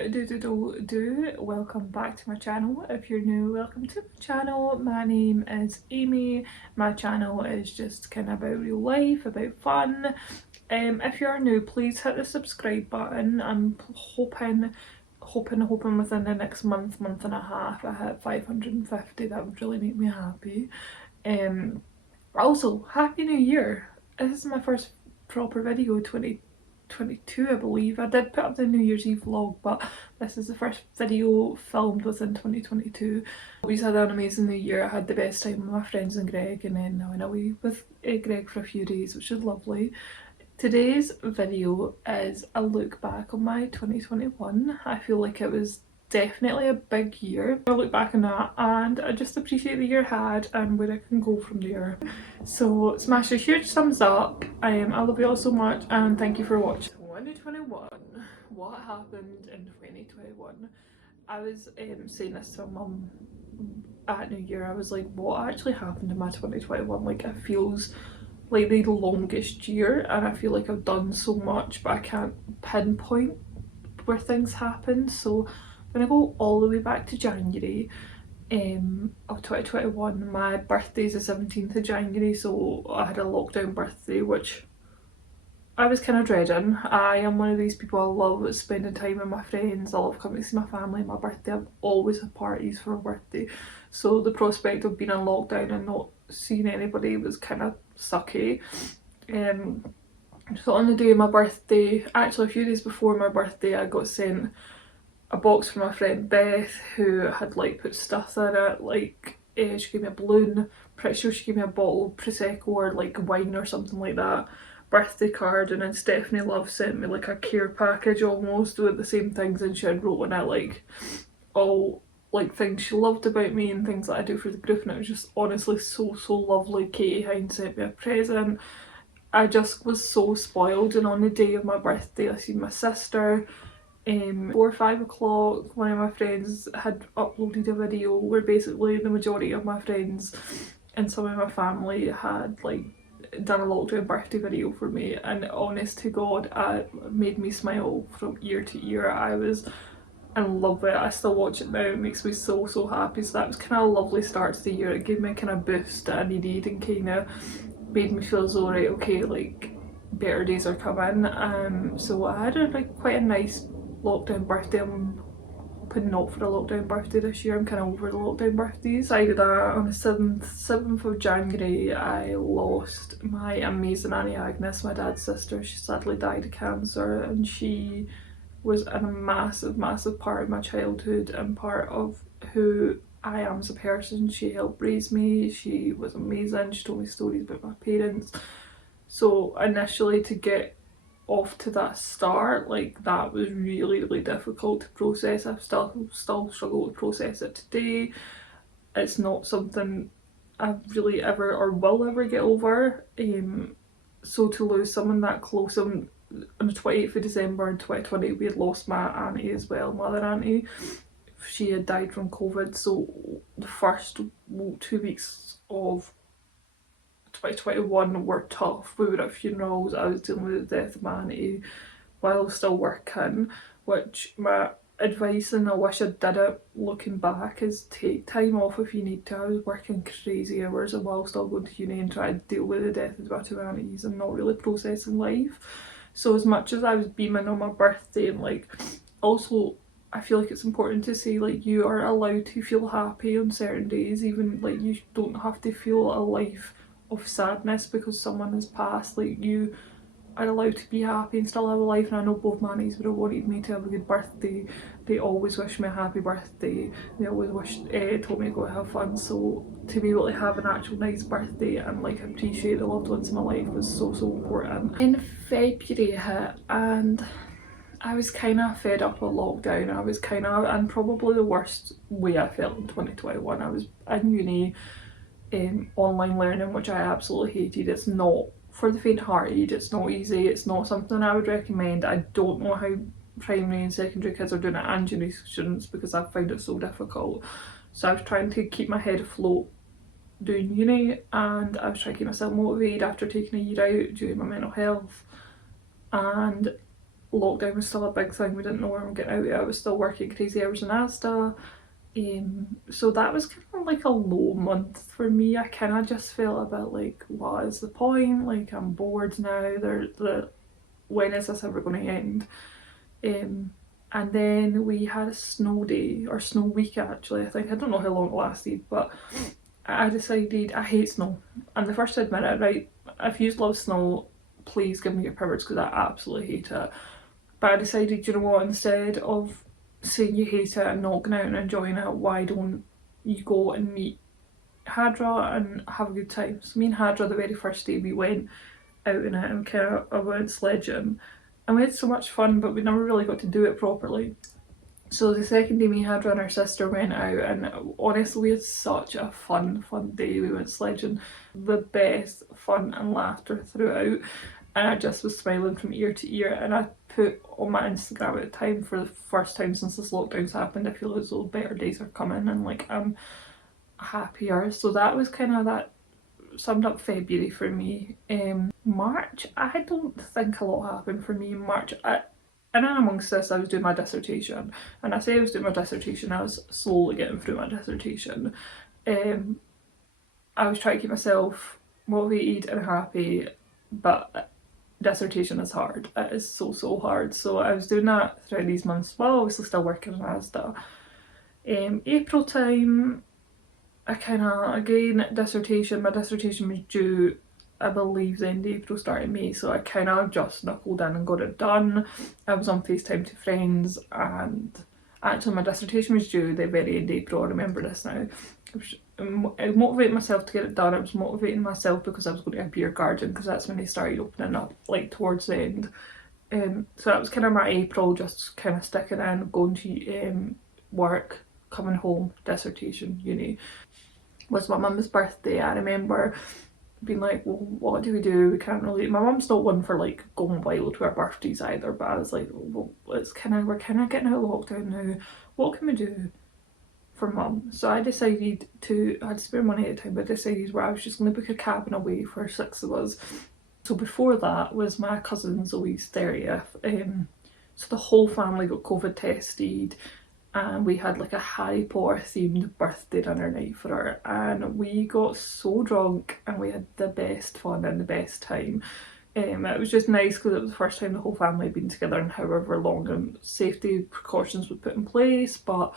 Welcome back to my channel. If you're new, welcome to my channel. My name is Amy. My channel is just kind of about real life, about fun. If you're new, please hit the subscribe button. I'm hoping within the next month and a half I hit 550. That would really make me happy. Also, Happy New Year. This is my first proper video, 2022 I believe. I did put up the New Year's Eve vlog, but this is the first video filmed within 2022. We had an amazing New Year. I had the best time with my friends and Greg, and then I went away with Greg for a few days, which was lovely. Today's video is a look back on my 2021. I feel like it was definitely a big year. I look back on that and I just appreciate the year I had and where I can go from there. So smash a huge thumbs up. I love you all so much and thank you for watching. 2021. What happened in 2021? I was saying this to my mum at New Year. I was like, what actually happened in my 2021? Like, it feels like the longest year and I feel like I've done so much, but I can't pinpoint where things happened. So I'm gonna go all the way back to January of 2021. My birthday is the 17th of January, so I had a lockdown birthday, which I was kind of dreading. I am one of these people, I love spending time with my friends, I love coming to see my family. My birthday, I've always had parties for a birthday, so the prospect of being in lockdown and not seeing anybody was kind of sucky. So on the day of my birthday, actually a few days before my birthday, I got sent a box from my friend Beth, who had like put stuff in it, like she gave me a balloon, pretty sure she gave me a bottle of Prosecco or like wine or something like that, birthday card, and then Stephanie Love sent me like a care package almost with the same things, and she had wrote on it like all like things she loved about me and things that I do for the group, and it was just honestly so lovely. Katie Hine sent me a present. I just was so spoiled, and on the day of my birthday I seen my sister. 4 or 5 o'clock, one of my friends had uploaded a video where basically the majority of my friends and some of my family had like done a lockdown birthday video for me, and honest to God, it made me smile from ear to ear. I was in love with it. I still watch it now. It makes me so happy. So that was kind of a lovely start to the year. It gave me a kind of boost that I needed and kind of made me feel as though, right, okay, like better days are coming. So I had quite a nice lockdown birthday. I'm hoping not for a lockdown birthday this year. I'm kind of over the lockdown birthdays. Aside of that, on the 7th of January, I lost my amazing Auntie Agnes, my dad's sister. She sadly died of cancer, and she was a massive part of my childhood and part of who I am as a person. She helped raise me. She was amazing. She told me stories about my parents. So initially, to get off to that start, like, that was really difficult to process. I still struggle to process it today. It's not something I've really ever or will ever get over. So to lose someone that close, on the 28th of December in 2020 we had lost my auntie as well, mother auntie. She had died from COVID, so the first 2 weeks of 2021 were tough. We were at funerals, I was dealing with the death of my auntie while still working, which my advice, and I wish I did it looking back, is take time off if you need to. I was working crazy hours while still going to uni and trying to deal with the death of my two aunties and not really processing life. So as much as I was beaming on my birthday, and like, also I feel like it's important to say, like, you are allowed to feel happy on certain days, even like you don't have to feel a life of sadness because someone has passed. Like, you are allowed to be happy and still have a life. And I know both my aunties would have wanted me to have a good birthday. They always wished me a happy birthday. They always told me to go have fun. So to be able to have an actual nice birthday and like appreciate the loved ones in my life was so important. In February hit and I was kind of fed up with lockdown. I was kind of, and probably the worst way I felt in 2021, I was in uni, online learning, which I absolutely hated. It's not for the faint-hearted, it's not easy, it's not something I would recommend. I don't know how primary and secondary kids are doing it, and uni students, because I found it so difficult. So I was trying to keep my head afloat doing uni, and I was trying to keep myself motivated after taking a year out due to my mental health. And lockdown was still a big thing, we didn't know where we were getting out yet, I was still working crazy hours in Asda. So that was kind of like a low month for me. I kind of just felt a bit like, what is the point? Like, I'm bored now. When is this ever going to end? And then we had a snow day, or snow week actually, I think. I don't know how long it lasted, but I decided I hate snow. I'm the first to admit it, right? If you love snow, please give me your powers because I absolutely hate it. But I decided, you know what, instead of saying you hate it and not going out and enjoying it, why don't you go and meet Hadra and have a good time? So me and Hadra, the very first day we went out in it and kind of I went sledging, and we had so much fun, but we never really got to do it properly. So the second day me, Hadra and our sister went out, and honestly we had such a fun day. We went sledging, the best fun and laughter throughout, and I just was smiling from ear to ear. And I put on my Instagram at the time, for the first time since this lockdown's happened, I feel as though better days are coming and like I'm happier. So that was kind of, that summed up February for me. March, I don't think a lot happened for me in March. And then amongst this I was doing my dissertation, and I say I was doing my dissertation, I was slowly getting through my dissertation. I was trying to keep myself motivated and happy, but dissertation is hard. It is so hard. So I was doing that throughout these months while obviously still working in Asda. April time, I kind of, again, my dissertation was due, I believe, the end of April, start of May, so I kind of just knuckled in and got it done. I was on FaceTime to friends, and actually my dissertation was due the very end of April, I remember this now. I was motivating myself to get it done. I was motivating myself because I was going to a beer garden, because that's when they started opening up, like towards the end. So that was kind of my April, just kind of sticking in, going to work, coming home, dissertation, uni. It was my mum's birthday. I remember being like, well, what do we do? We can't really. My mum's not one for like going wild to our birthdays either, but I was like, well, we're kind of getting out of lockdown now. What can we do for mum? So I decided I had spare money at the time, but I decided where I was just going to book a cabin away for 6 of us. So before that was my cousin Zoe's 30th. So the whole family got COVID tested, and we had like a Harry Potter themed birthday dinner night for her, and we got so drunk and we had the best fun and the best time. It was just nice because it was the first time the whole family had been together in however long, and safety precautions were put in place, but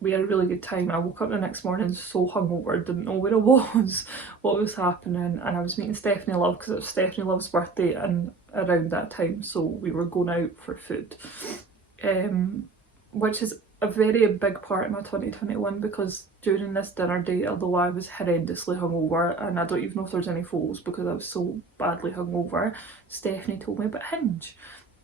we had a really good time. I woke up the next morning so hungover, didn't know where I was, what was happening, and I was meeting Stephanie Love because it was Stephanie Love's birthday and around that time, so we were going out for food, which is a very big part of my 2021, because during this dinner date, although I was horrendously hungover, and I don't even know if there's any photos because I was so badly hungover, Stephanie told me about Hinge,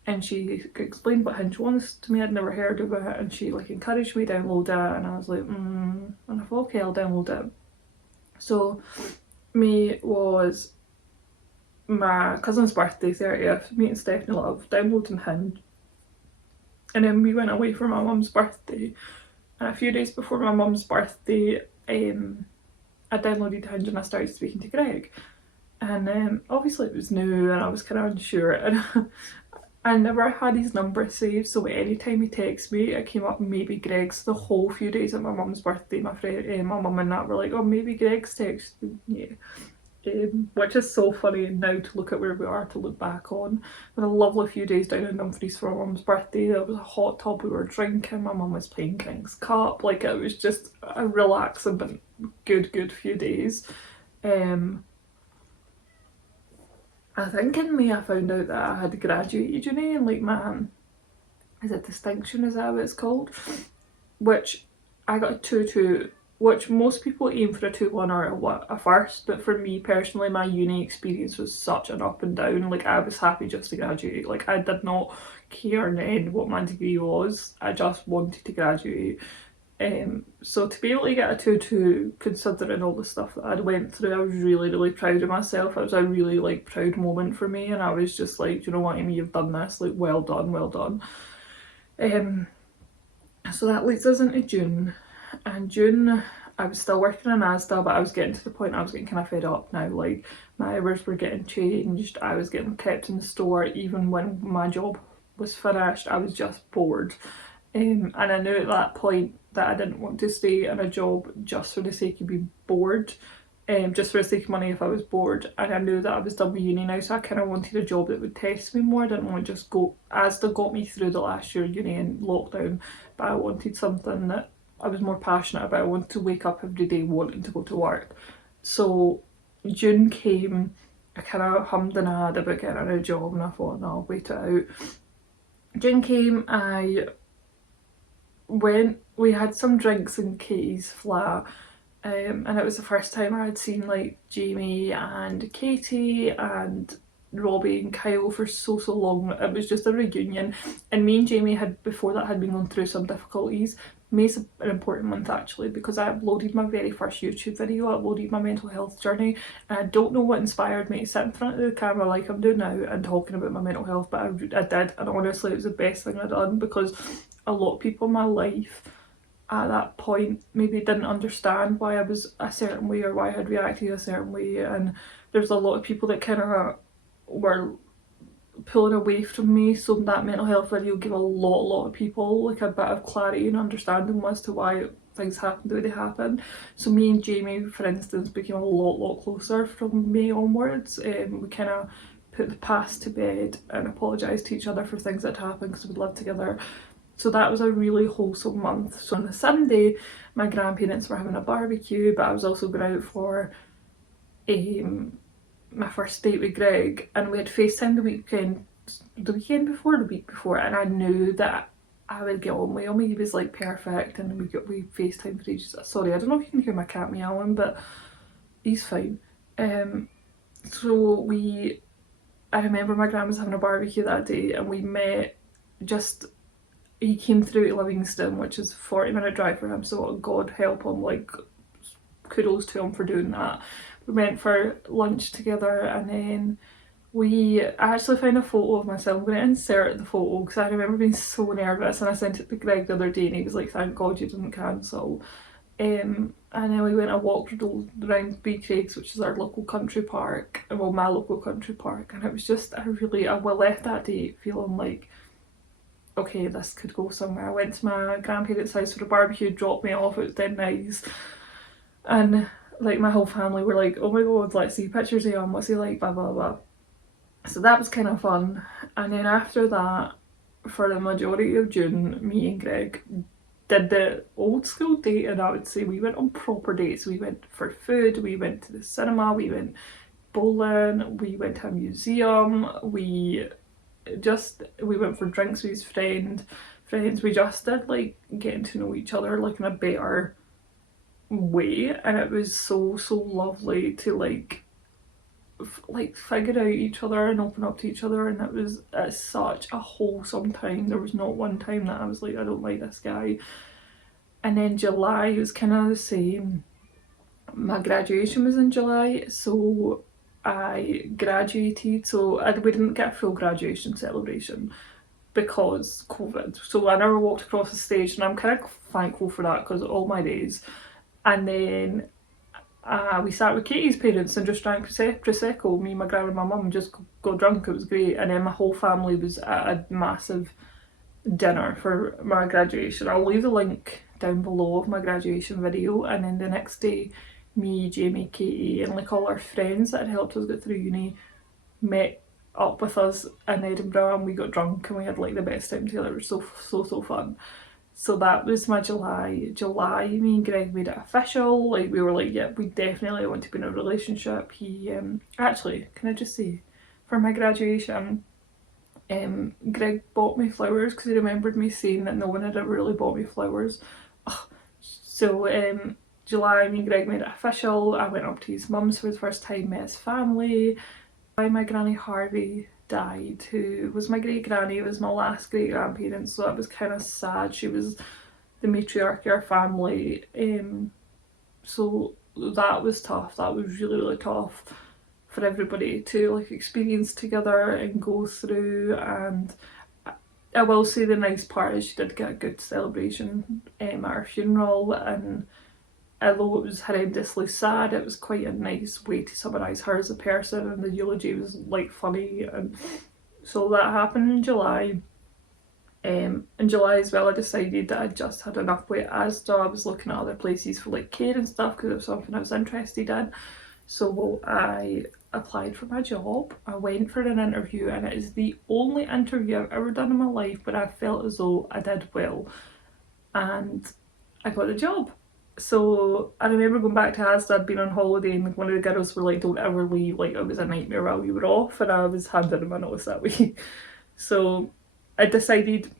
and she explained what Hinge was to me. I'd never heard of it, and she like encouraged me to download it, and I was like, and I thought, okay, I'll download it. So May was my cousin's birthday, 30th, meeting Stephanie Love, downloading Hinge. And then we went away for my mum's birthday. And a few days before my mum's birthday, I downloaded Hinge and I started speaking to Greg. And obviously it was new and I was kind of unsure. And I never had his number saved, so anytime he texted me, it came up maybe Greg's. The whole few days at my mum's birthday, my friend, my mum and that were like, oh, maybe Greg's texted me. Which is so funny now to look at where we are, to look back on. We had a lovely few days down in Dumfries for my mum's birthday. There was a hot tub, we were drinking, my mum was playing King's Cup, like it was just a relaxing but good few days. I think in May I found out that I had graduated uni, and like is it distinction, is that what it's called? Which I got a 2-2, which most people aim for a 2-1 or a first, but for me personally, my uni experience was such an up and down. Like I was happy just to graduate, like I did not care in the end what my degree was, I just wanted to graduate. So to be able to get a 2-2, considering all the stuff that I'd went through, I was really proud of myself. It was a really like proud moment for me, and I was just like, you know what, Amy, you've done this, like well done. So that leads us into June. And June, I was still working in Asda, but I was getting to the point I was getting kind of fed up now. Like my hours were getting changed, I was getting kept in the store even when my job was finished, I was just bored. And I knew at that point that I didn't want to stay in a job just for the sake of being bored, just for the sake of money if I was bored. And I knew that I was done with uni now, so I kind of wanted a job that would test me more. I didn't want to just go, as they got me through the last year of uni and lockdown, but I wanted something that I was more passionate about. I wanted to wake up every day wanting to go to work. So June came, I kind of hummed and hawed about getting a job, and I thought, no, I'll wait it out. June came, we had some drinks in Katie's flat, and it was the first time I had seen like Jamie and Katie and Robbie and Kyle for so long. It was just a reunion, and me and Jamie had before that had been going through some difficulties. May's an important month actually, because I uploaded my very first YouTube video. I uploaded my mental health journey, and I don't know what inspired me to sit in front of the camera like I'm doing now and talking about my mental health, but I did, and honestly it was the best thing I'd done, because a lot of people in my life at that point maybe didn't understand why I was a certain way or why I had reacted a certain way, and there's a lot of people that kind of were pulling away from me, so that mental health video gave a lot of people like a bit of clarity and understanding as to why things happened the way they happened. So me and Jamie, for instance, became a lot closer from May onwards. We kind of put the past to bed and apologised to each other for things that happened because we'd lived together. So that was a really wholesome month. So on the Sunday, my grandparents were having a barbecue, but I was also going out for my first date with Greg, and we had FaceTime the weekend before, and I knew that I would get on with him. He was like perfect, and we FaceTime for ages. Sorry, I don't know if you can hear my cat meowing, but he's fine. So I remember my grandma was having a barbecue that day, and we met he came through to Livingston, which is a 40-minute drive for him, so God help him, like kudos to him for doing that. We went for lunch together, and then I actually found a photo of myself. I'm going to insert the photo because I remember being so nervous, and I sent it to Greg the other day and he was like, thank God you didn't cancel. And then we went and walked around B Craigs, which is our local country park, well, my local country park, and it was just I left that day feeling like, okay, this could go somewhere. I went to my grandparents' house for a barbecue, dropped me off, it was dead nice, and like my whole family were like, oh my God, let's see pictures of him, what's he like, blah blah blah. So that was kind of fun. And then after that, for the majority of June, me and Greg did the old school date, and I would say we went on proper dates. We went for food, we went to the cinema, we went bowling, we went to a museum, we went for drinks with his friends. We just did like getting to know each other like in a better way, and it was so lovely to like figure out each other and open up to each other, and it's such a wholesome time. There was not one time that I was like, I don't like this guy. And then July was kind of the same. My graduation was in July, so I graduated, so we didn't get a full graduation celebration because COVID, so I never walked across the stage, and I'm kind of thankful for that because all my days. And then we sat with Katie's parents and just drank Prosecco. Me, my grandma and my mum just got drunk, it was great. And then my whole family was at a massive dinner for my graduation. I'll leave the link down below of my graduation video. And then the next day, me, Jamie, Katie and like all our friends that had helped us get through uni met up with us in Edinburgh, and we got drunk and we had like the best time together. It was so fun. So that was my July. Me and Greg made it official. Like we were like, yeah, we definitely want to be in a relationship. He actually, can I just say, for my graduation, Greg bought me flowers because he remembered me saying that no one had ever really bought me flowers. Ugh. So July, me and Greg made it official. I went up to his mum's for the first time, met his family. My granny Harvey died, who was my great granny. It was my last great grandparent, so it was kind of sad. She was the matriarch of our family, so that was tough. That was really tough for everybody to like experience together and go through. And I will say the nice part is she did get a good celebration at our funeral, and although it was horrendously sad, it was quite a nice way to summarise her as a person, and the eulogy was like funny. And so that happened in July. In July as well, I decided that I just had enough with Asda. I was looking at other places for like care and stuff because it was something I was interested in. So I applied for my job. I went for an interview, and it is the only interview I've ever done in my life where I felt as though I did well, and I got the job. So I remember going back to Asda. I'd been on holiday, and one of the girls were like, "Don't ever leave, like it was a nightmare while you were off," and I was handing in my notice that week. So I decided,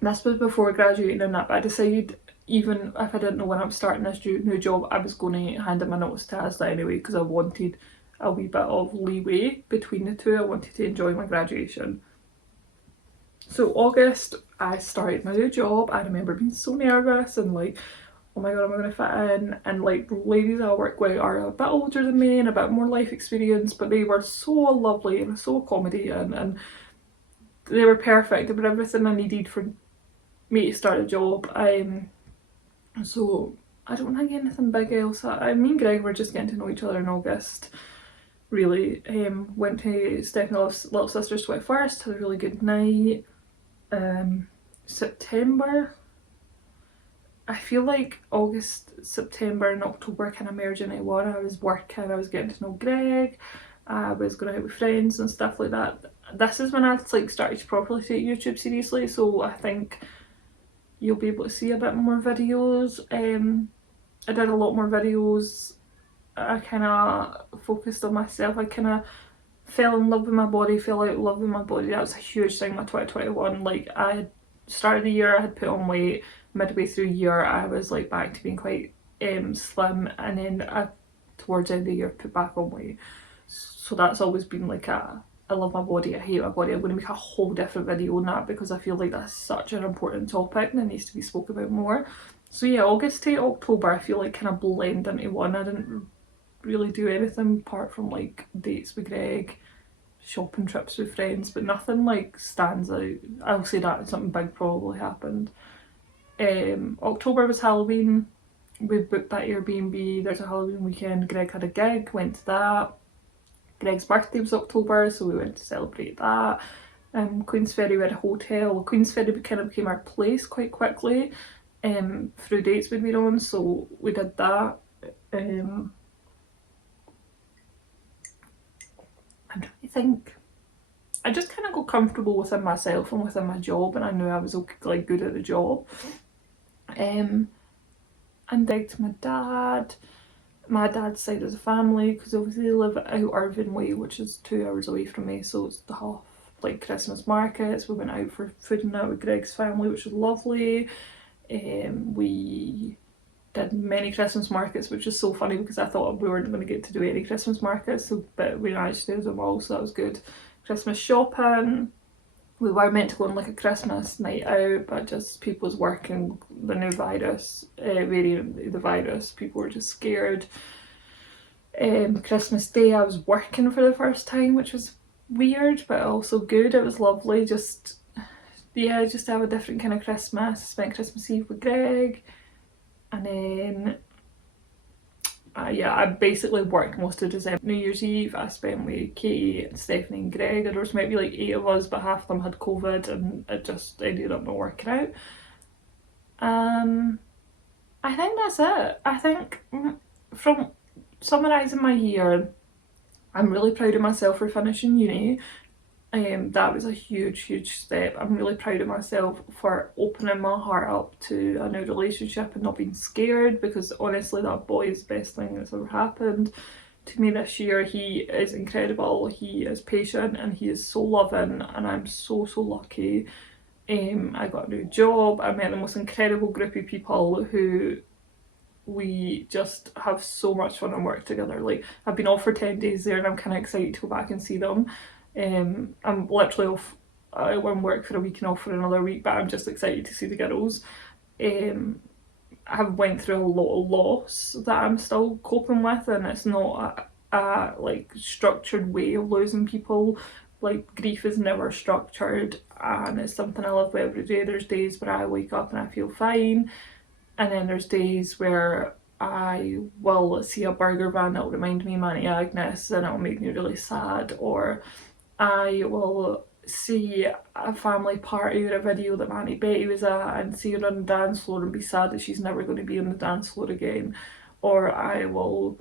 this was before graduating and that, but I decided even if I didn't know when I was starting this new job, I was going to hand in my notice to Asda anyway, because I wanted a wee bit of leeway between the two. I wanted to enjoy my graduation. So August, I started my new job. I remember being so nervous and like, oh my god, am I going to fit in? And like, ladies I work with are a bit older than me and a bit more life experience, but they were so lovely and so accommodating, and they were perfect. They were everything I needed for me to start a job. So I don't think anything big else. Me and Greg were just getting to know each other in August. Really, went to Stephanie's little sister's 21st, had a really good night. September, I feel like August, September and October kind of merge into one. I was working, I was getting to know Greg, I was going out with friends and stuff like that. This is when I like started to properly take YouTube seriously, so I think you'll be able to see a bit more videos. I did a lot more videos. I kind of focused on myself. I kind of fell in love with my body, fell out of love with my body. That was a huge thing, my 2021. Like, I had started the year, I had put on weight. Midway through the year, I was like back to being quite slim, and then towards the end of the year, put back on weight. So that's always been like I love my body, I hate my body. I'm going to make a whole different video on that because I feel like that's such an important topic and it needs to be spoken about more. So yeah, August to October I feel like kind of blend into one. I didn't really do anything apart from like dates with Greg, shopping trips with friends, but nothing like stands out. I'll say that something big probably happened. October was Halloween. We booked that Airbnb. There's a Halloween weekend. Greg had a gig, went to that. Greg's birthday was October, so we went to celebrate that. Queensferry, we had a hotel. Queensferry kind of became our place quite quickly through dates we'd been on, so we did that. I'm trying to think. I just kind of got comfortable within myself and within my job, and I knew I was like good at the job. And then to my dad's side of the family, because obviously they live out Irvine Way, which is 2 hours away from me, so it's the half like Christmas markets. We went out for food and that with Greg's family, which was lovely. We did many Christmas markets, which is so funny because I thought we weren't going to get to do any Christmas markets, but we managed to do them all, so that was good. Christmas shopping. We were meant to go on like a Christmas night out, but just people's working the new virus, variant of the virus, people were just scared. Christmas Day I was working for the first time, which was weird but also good. It was lovely, just to have a different kind of Christmas. I spent Christmas Eve with Greg, and then I basically worked most of December. New Year's Eve I spent with Katie and Stephanie and Greg. There was maybe like 8 of us, but half of them had COVID and it just ended up not working out. I think that's it. I think from summarising my year, I'm really proud of myself for finishing uni. That was a huge step. I'm really proud of myself for opening my heart up to a new relationship and not being scared, because honestly that boy is the best thing that's ever happened to me this year. He is incredible, he is patient, and he is so loving, and I'm so lucky. I got a new job, I met the most incredible group of people who we just have so much fun and work together. Like, I've been off for 10 days there and I'm kind of excited to go back and see them. I'm literally off on work for a week and off for another week, but I'm just excited to see the girls. I have went through a lot of loss that I'm still coping with, and it's not a like structured way of losing people. Like, grief is never structured, and it's something I live with every day. There's days where I wake up and I feel fine, and then there's days where I will see a burger van that will remind me of Auntie Agnes and it'll make me really sad, or I will see a family party or a video that Auntie Betty was at and see her on the dance floor and be sad that she's never going to be on the dance floor again. Or I will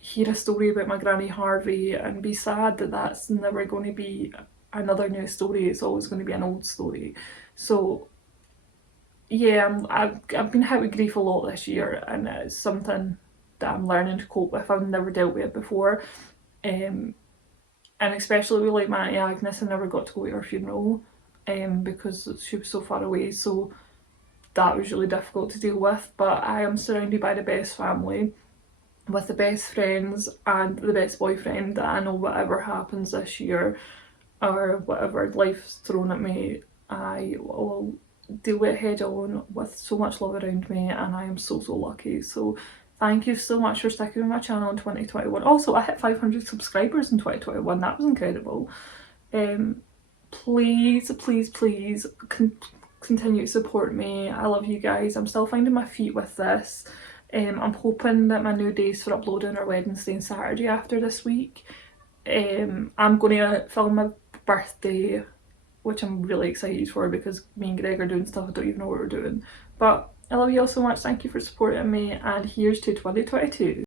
hear a story about my granny Harvey and be sad that that's never going to be another new story. It's always going to be an old story. So yeah, I've been hit with grief a lot this year, and it's something that I'm learning to cope with. I've never dealt with it before, um, and especially with like my Auntie Agnes, I never got to go to her funeral, because she was so far away. So that was really difficult to deal with. But I am surrounded by the best family, with the best friends and the best boyfriend. That I know whatever happens this year or whatever life's thrown at me, I will deal with it head on with so much love around me, and I am so lucky. So thank you so much for sticking with my channel in 2021. Also, I hit 500 subscribers in 2021. That was incredible. Please, please, please continue to support me. I love you guys. I'm still finding my feet with this. I'm hoping that my new days for uploading are Wednesday and Saturday after this week. I'm going to film my birthday, which I'm really excited for, because me and Greg are doing stuff I don't even know what we're doing. But I love you all so much. Thank you for supporting me, and here's to 2022.